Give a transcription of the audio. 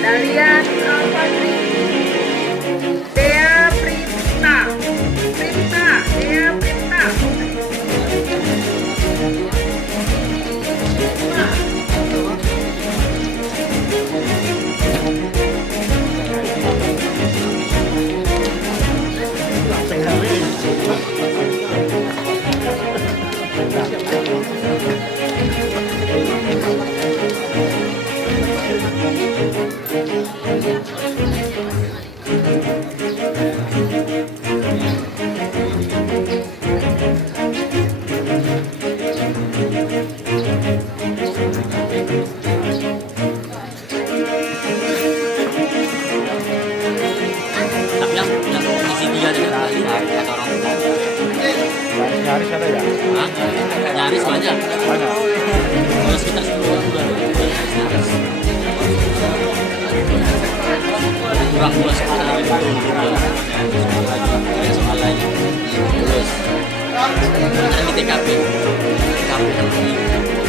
Dalian Alfadri, Dea Prita, Dea Prita. Nyaris ada ya? Nyaris banyak. Kalau sekitar 10 orang udah nyaris. Kurang pula soal lagi. Soal lagi. Terus di TKP. TKP